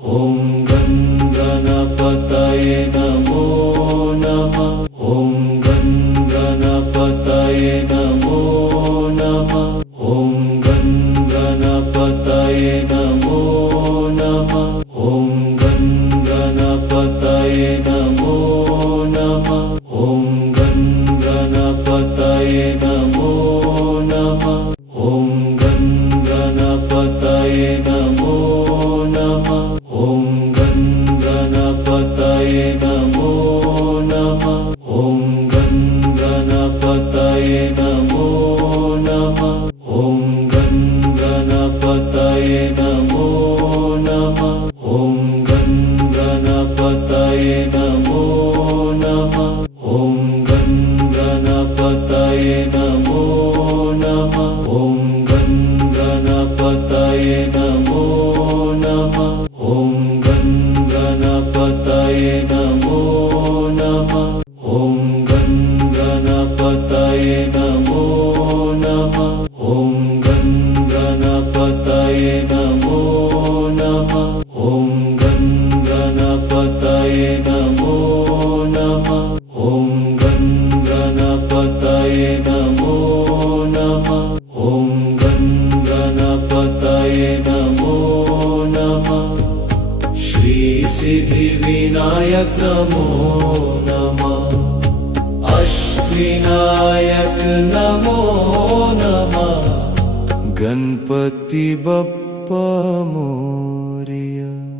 ॐ गं गणपतये नमो नमः। ॐ गं गणपतये नमो नमः। ॐ गं गणपतये नमो नमः। ॐ गं गणपतये नमो नमः। ॐ गं गणपतये नमो नमः। ॐ गं गणपतये नमो नमः। ॐ गं गणपतये नमो नमः। ॐ गं गणपतये नमो नमः। ॐ गं गणपतये नमो नमः। ॐ गं गणपतये नमो नमः। ॐ गं गणपतये नमो नमः। ॐ गं गणपतये नमो नमः। ॐ गं गणपतये नमो नमः। ॐ गं गणपतये नमो नमः। ॐ गं गणपतये नमो नमः। ॐ गं गणपतये नमो नमः। ॐ गं गणपतये नमो नमः। ॐ गं गणपतये नमो नमः। श्री सिद्धिविनायक नमो नमः। अष्टविनायक नमो नमः। गणपति बप्पा मोरया।